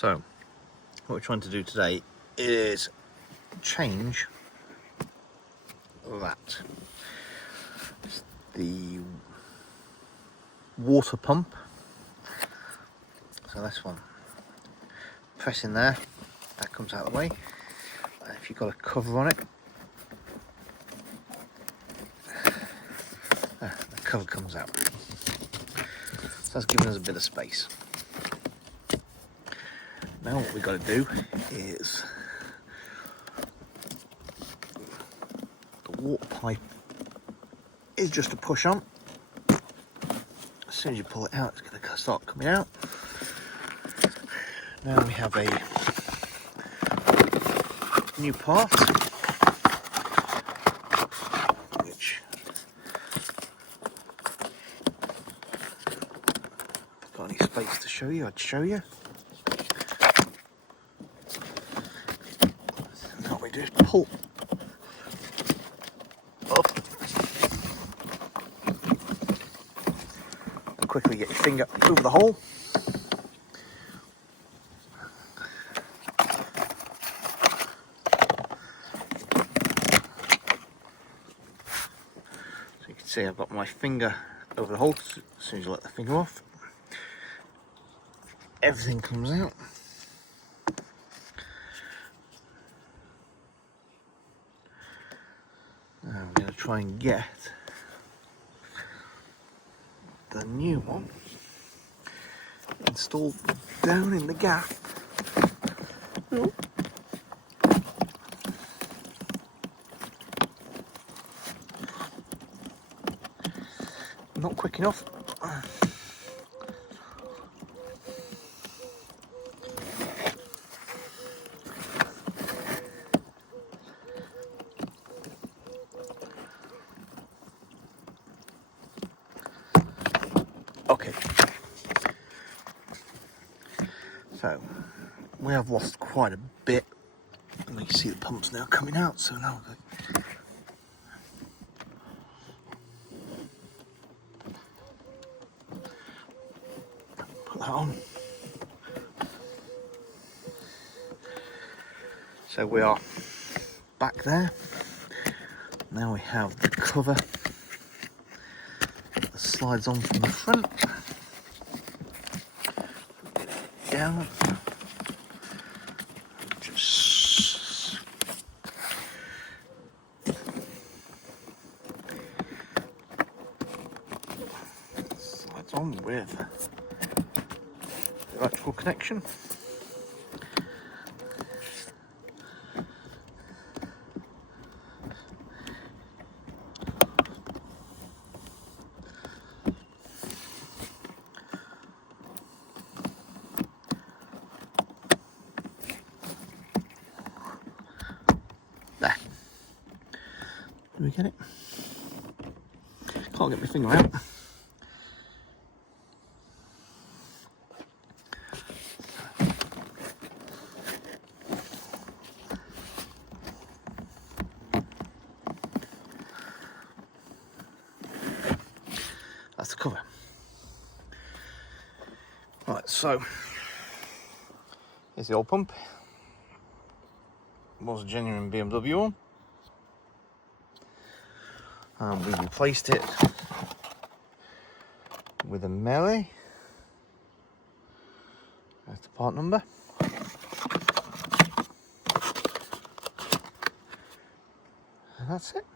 So what we're trying to do today is change that. It's the water pump. So this one, press in there, that comes out of the way. And if you've got a cover on it, the cover comes out. So that's giving us a bit of space. Now what we've got to do is the water pipe is just a push on. As soon as you pull it out, it's going to start coming out. Now we have a new part, which if I've got any space to show you, I'd show you. What we do is pull up and quickly get your finger over the hole. So you can see I've got my finger over the hole. As soon as you let the finger off, everything comes out. Now I'm going to try and get the new one installed down in the gap. Oh. Not quick enough. Okay, so we have lost quite a bit, and you can see the pumps now coming out. So now put that on. So we are back there. Now we have the cover that slides on from the front. Down. Just slides on with the electrical connection. There. Do we get it? Can't get my finger out. That's the cover. Right, so here's the old pump. It was a genuine BMW one. And we replaced it with a Melee. That's the part number. And that's it.